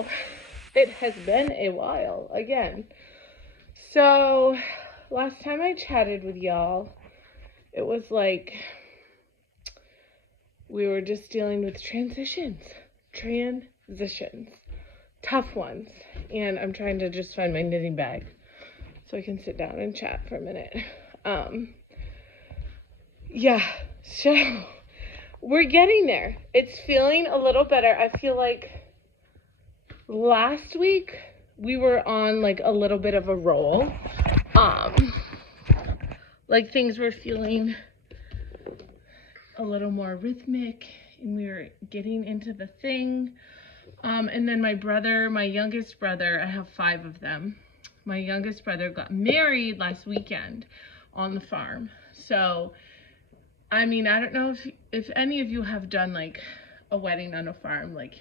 know, it has been a while again. So, last time I chatted with y'all, it was like we were just dealing with transitions, tough ones. And I'm trying to just find my knitting bag so I can sit down and chat for a minute. Yeah, so we're getting there. It's feeling a little better. I feel like last week we were on like a little bit of a roll. Like things were feeling a little more rhythmic and we were getting into the thing. And then my youngest brother, I have 5 of them. My youngest brother got married last weekend on the farm. So, I mean, I don't know if any of you have done like a wedding on a farm, like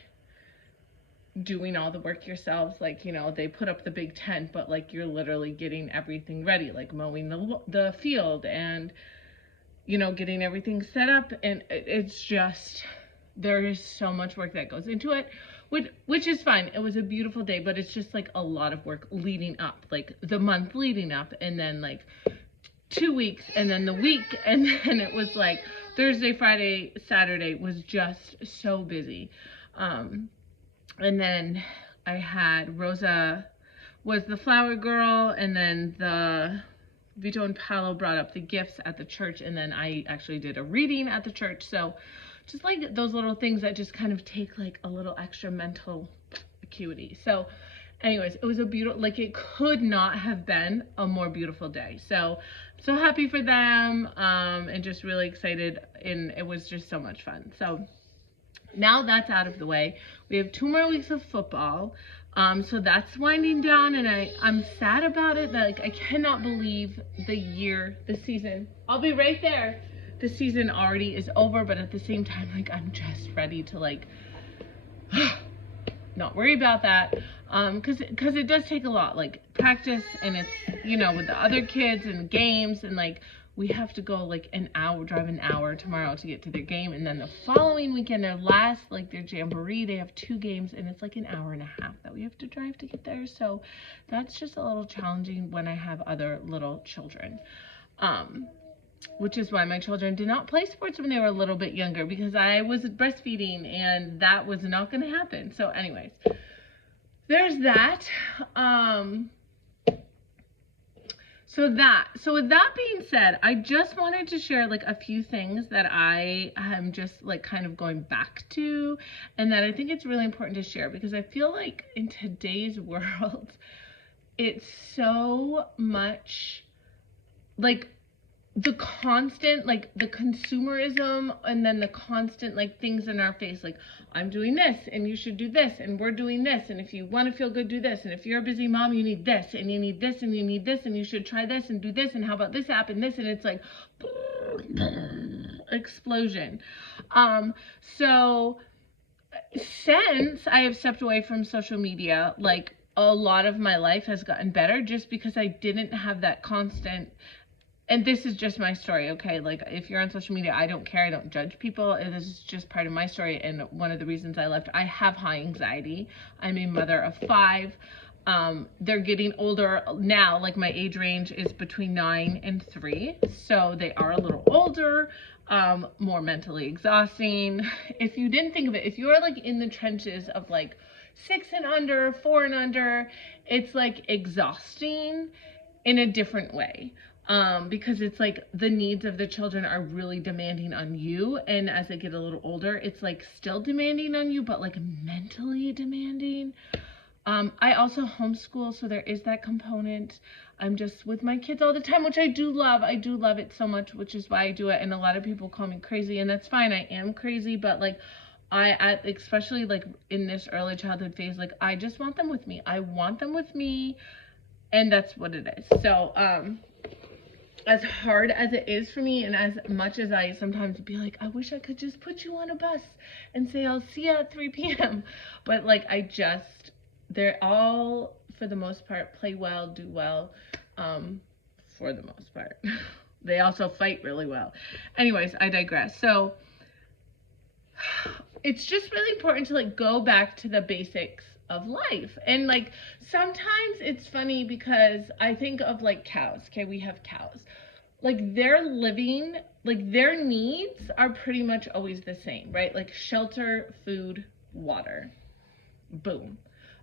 doing all the work yourselves, like, you know, they put up the big tent, but like you're literally getting everything ready, like mowing the field and, you know, getting everything set up. And it's just, there is so much work that goes into it, which is fine. It was a beautiful day, but it's just like a lot of work leading up, like the month leading up, and then like 2 weeks, and then the week, and then it was like Thursday, Friday, Saturday was just so busy. And then I had Rosa was the flower girl, and then Vito and Paolo brought up the gifts at the church, and then I actually did a reading at the church. So just like those little things that just kind of take like a little extra mental acuity. So anyways, it was a beautiful, like it could not have been a more beautiful day. So I'm so happy for them, and just really excited, and it was just so much fun. So now that's out of the way. We have 2 more weeks of football. So that's winding down, and I'm sad about it. That like I cannot believe the season. I'll be right there. The season already is over, but at the same time, like I'm just ready to like not worry about that. Cause it does take a lot, like practice, and it's, you know, with the other kids and games, and like we have to go like drive an hour tomorrow to get to their game, and then the following weekend, their jamboree, they have 2 games, and it's like an hour and a half that we have to drive to get there. So that's just a little challenging when I have other little children. Which is why my children did not play sports when they were a little bit younger, because I was breastfeeding and that was not going to happen. So anyways, there's that. So with that being said, I just wanted to share like a few things that I am just like kind of going back to, and that I think it's really important to share, because I feel like in today's world, it's so much like the constant, like the consumerism, and then the constant like things in our face, like I'm doing this and you should do this, and we're doing this, and if you want to feel good, do this, and if you're a busy mom, you need this, and you need this, and you need this, and you should try this and do this, and how about this app and this, and it's like explosion. So since I have stepped away from social media, like a lot of my life has gotten better, just because I didn't have that constant. And this is just my story, okay? Like, if you're on social media, I don't care. I don't judge people. And this is just part of my story. And one of the reasons I left, I have high anxiety. I'm a mother of 5. They're getting older now. Like, my age range is between 9 and 3. So they are a little older, more mentally exhausting. If you didn't think of it, if you're like in the trenches of like 6 and under, 4 and under, it's like exhausting in a different way. Because it's like the needs of the children are really demanding on you, and as they get a little older, it's like still demanding on you, but like mentally demanding. I also homeschool, so there is that component. I'm just with my kids all the time, which I do love. I do love it so much, which is why I do it. And a lot of people call me crazy, and that's fine. I am crazy, but like especially like in this early childhood phase, like I just want them with me. I want them with me, and that's what it is. So, as hard as it is for me, and as much as I sometimes be like, I wish I could just put you on a bus and say, I'll see you at 3 p.m. But like, they're all, for the most part, play well, do well, for the most part. They also fight really well. Anyways, I digress. So it's just really important to like go back to the basics of life. And like sometimes it's funny because I think of like cows. Okay, we have cows. Like they're living, like their needs are pretty much always the same, right? Like shelter, food, water. Boom.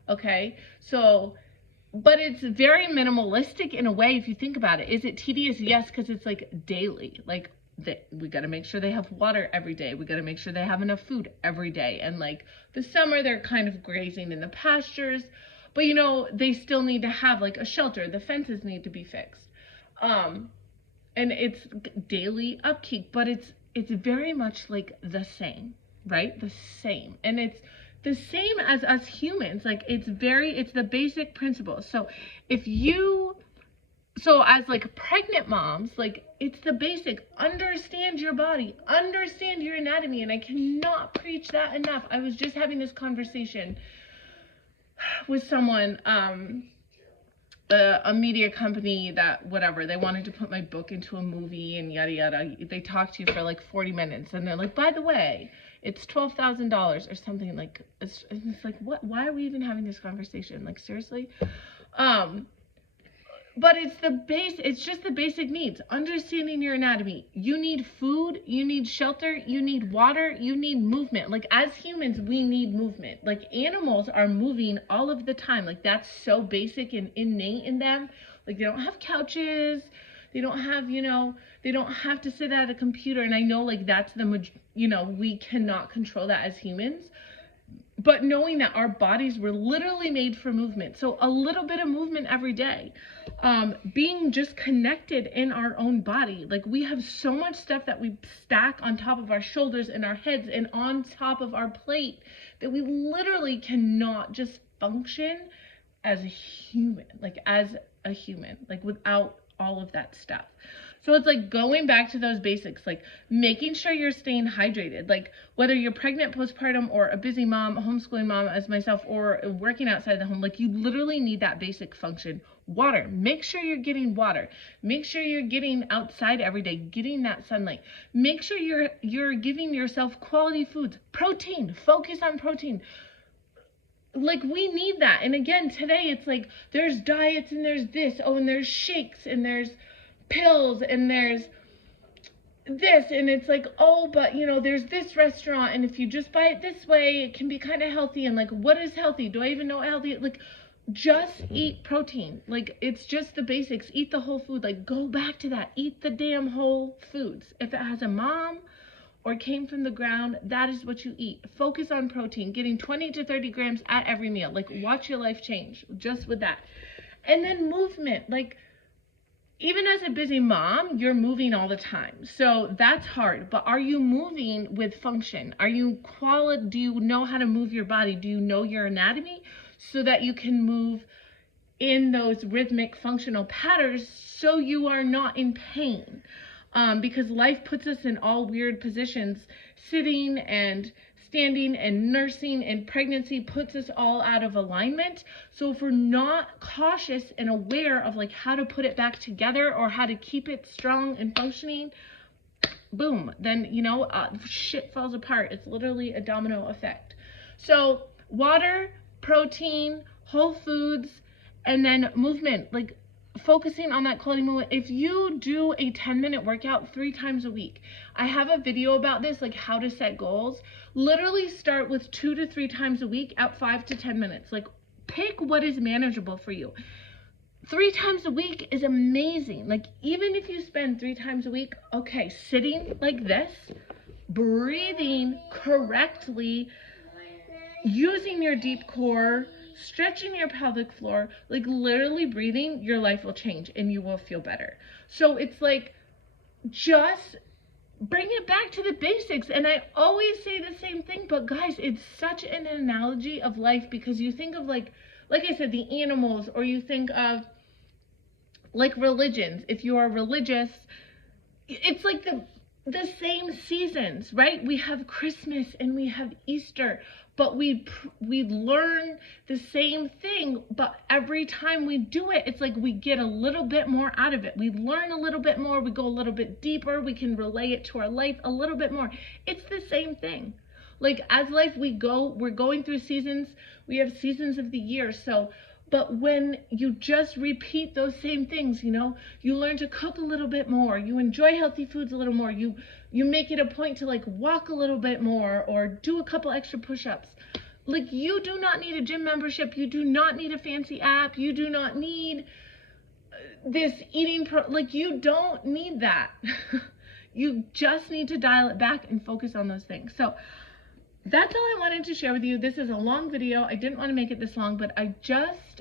Okay? So but it's very minimalistic in a way if you think about it. Is it tedious? Yes, because it's like daily. Like we got to make sure they have water every day. We got to make sure they have enough food every day. And like the summer, they're kind of grazing in the pastures, but you know, they still need to have like a shelter. The fences need to be fixed. And it's daily upkeep, but it's very much like the same, right? The same. And it's the same as us humans. Like it's the basic principle. So as like pregnant moms, like it's the basic, understand your body, understand your anatomy. And I cannot preach that enough. I was just having this conversation with someone, a media company that whatever, they wanted to put my book into a movie and yada yada. They talk to you for like 40 minutes and they're like, by the way, it's $12,000 or something. Like it's like, what, why are we even having this conversation? Like seriously? But it's just the basic needs. Understanding your anatomy. You need food, you need shelter, you need water, you need movement. Like as humans, we need movement. Like animals are moving all of the time. Like that's so basic and innate in them. Like they don't have couches. They don't have, they don't have to sit at a computer. And I know like that's we cannot control that as humans. But knowing that our bodies were literally made for movement. So a little bit of movement every day. Being just connected in our own body. Like we have so much stuff that we stack on top of our shoulders and our heads and on top of our plate that we literally cannot just function as a human. Like without all of that stuff. So it's like going back to those basics, like making sure you're staying hydrated, like whether you're pregnant, postpartum, or a busy mom, a homeschooling mom as myself, or working outside the home, like you literally need that basic function. Water, make sure you're getting water. Make sure you're getting outside every day, getting that sunlight. Make sure you're giving yourself quality foods. Protein, focus on protein. Like we need that. And again, today it's like there's diets and there's this, and there's shakes and there's pills and there's this, and it's like, oh, but there's this restaurant, and if you just buy it this way, it can be kind of healthy. And like, what is healthy? Do I even know what healthy is? Like, just eat protein. Like, it's just the basics. Eat the whole food. Like, go back to that. Eat the damn whole foods. If it has a mom or came from the ground, that is what you eat. Focus on protein, getting 20 to 30 grams at every meal. Like, watch your life change just with that. And then movement. Like, even as a busy mom, you're moving all the time. So that's hard. But are you moving with function? Do you know how to move your body? Do you know your anatomy so that you can move in those rhythmic functional patterns so you are not in pain? Because life puts us in all weird positions. Sitting and standing and nursing and pregnancy puts us all out of alignment. So if we're not cautious and aware of like how to put it back together or how to keep it strong and functioning, boom, then shit falls apart. It's literally a domino effect. So water, protein, whole foods, and then movement, like focusing on that quality movement. If you do a 10-minute workout 3 times a week, I have a video about this, like how to set goals. Literally start with 2 to 3 times a week at 5 to 10 minutes. Like pick what is manageable for you. 3 times a week is amazing. Like even if you spend 3 times a week, okay, sitting like this, breathing correctly, using your deep core, stretching your pelvic floor, like literally breathing, your life will change and you will feel better. So it's like, just bring it back to the basics. And I always say the same thing, but guys, it's such an analogy of life, because you think of like I said, the animals, or you think of like religions. If you are religious, it's like the same seasons, right? We have Christmas and we have Easter, but we learn the same thing, but every time we do it, it's like we get a little bit more out of it. We learn a little bit more, we go a little bit deeper, we can relay it to our life a little bit more. It's the same thing. Like, as life, we're going through seasons. We have seasons of the year. So, but when you just repeat those same things, you know, you learn to cook a little bit more, you enjoy healthy foods a little more, you make it a point to like walk a little bit more or do a couple extra push-ups. Like, you do not need a gym membership. You do not need a fancy app. You do not need this like, you don't need that. You just need to dial it back and focus on those things. So that's all I wanted to share with you. This is a long video. I didn't want to make it this long, but I just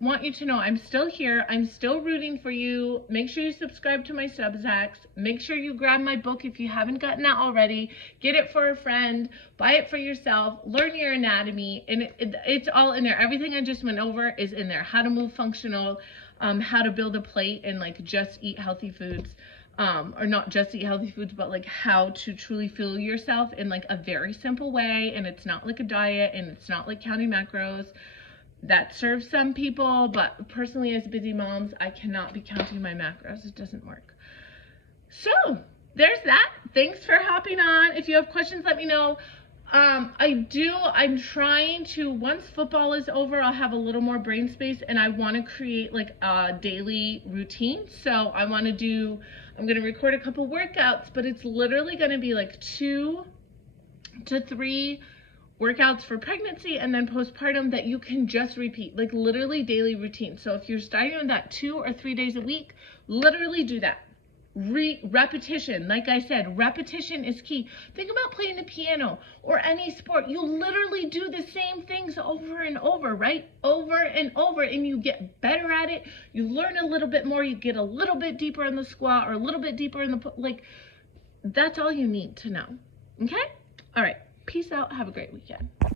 want you to know I'm still here. I'm still rooting for you. Make sure you subscribe to my Substacks. Make sure you grab my book if you haven't gotten that already. Get it for a friend. Buy it for yourself. Learn your anatomy. And it's all in there. Everything I just went over is in there. How to move functional, how to build a plate and like just eat healthy foods. Or not just eat healthy foods, but like how to truly fuel yourself in like a very simple way. And it's not like a diet, and it's not like counting macros. That serves some people, but personally, as busy moms, I cannot be counting my macros. It doesn't work. So there's that. Thanks for hopping on. If you have questions, let me know. I'm trying to, once football is over, I'll have a little more brain space, and I want to create like a daily routine. So I'm going to record a couple workouts, but it's literally going to be like 2 to 3 workouts for pregnancy and then postpartum that you can just repeat, like literally daily routine. So if you're starting on that 2 or 3 days a week, literally do that. Repetition, like I said, repetition is key. Think about playing the piano or any sport. You literally do the same things over and over, right? Over and over, and you get better at it. You learn a little bit more. You get a little bit deeper in the squat or a little bit deeper in the, like, that's all you need to know. Okay? All right. Peace out. Have a great weekend.